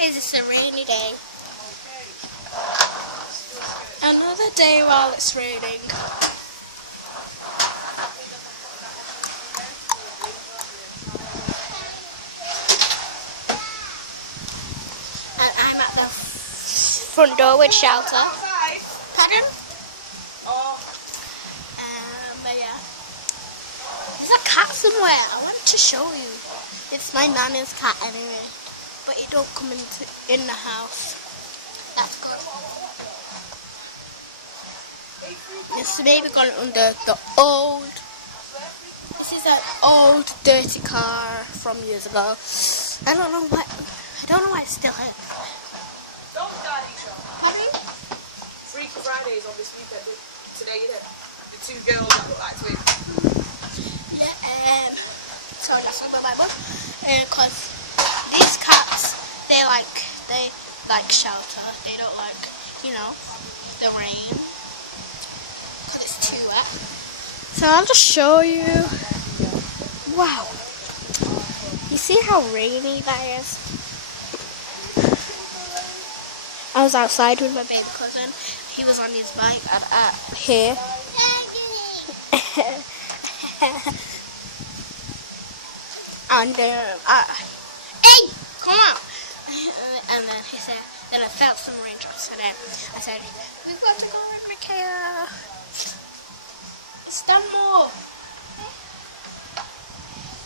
guys, it's a rainy day. Another day while it's raining. And I'm at the front door with shelter. Pardon? But yeah. There's a cat somewhere. I wanted to show you. It's my nanny's cat anyway. But it don't come in the house. That's good. This baby got under the old. This is an old dirty car from years ago. I don't know why it's still here. Don't daddy shop. Freaky Fridays on this weekend. Today, you know, the two girls that look like twins. Yeah, so that's my Bible. Because these cats, they like shelter. They don't like, you know, the rain. Because it's too wet. So I'll just show you. Wow. You see how rainy that is? I was outside with my baby cousin. He was on his bike at here. And hey, come on! And then he said, then I felt some raindrops, and then I said, we've got to go and quick here. It's done more.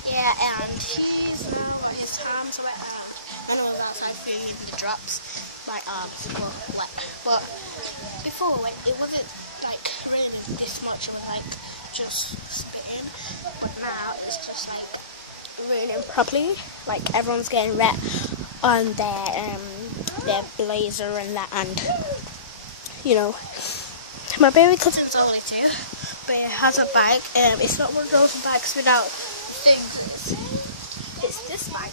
Yeah, and he's now got his arms wet, and when I was outside feeling the drops, my arms were wet. But before it wasn't like really this much. It was like just spitting. But now it's just like raining properly. Like everyone's getting wet on their blazer and that, and you know, my baby cousin's only 2, but he has a bike. It's not one of those bikes without things. It's this bike.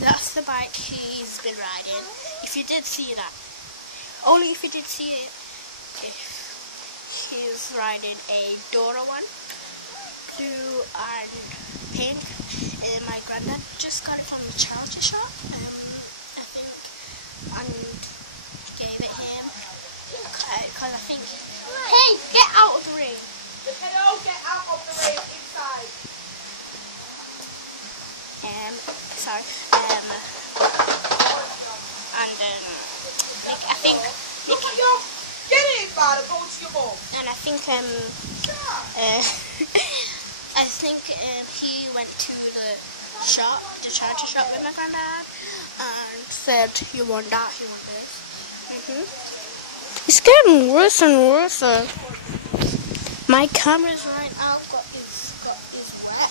That's the bike he's been riding. If you did see that, only if you did see it, if he's riding a Dora one, blue and pink. And my granddad just got it from the charger shop, I think, and gave it him because I think. Hey, get out of the rain! Hello, get out of the rain inside. Sorry. I think. Look at you. Get in, man, and go to your mom. And I think he went to the shop, the charger shop with my granddad, and said, "You want that? You want this?" It's getting worse and worse. My camera's right now is wet.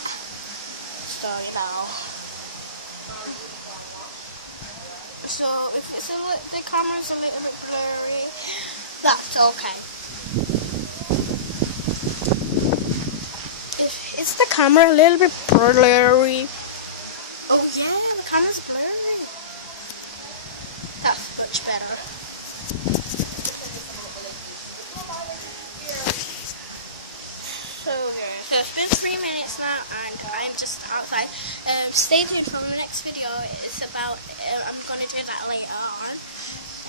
So So if the camera's a little bit blurry, that's okay. Is the camera a little bit blurry? Oh yeah, the camera's blurry. That's much better. So it's been 3 minutes now, and I'm just outside. Stay tuned for the next video. It's about. I'm gonna do that later on.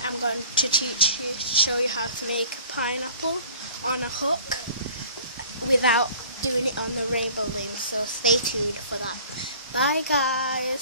I'm going to show you how to make pineapple on a hook without doing it on the rainbow wing. So stay tuned for that. Bye guys.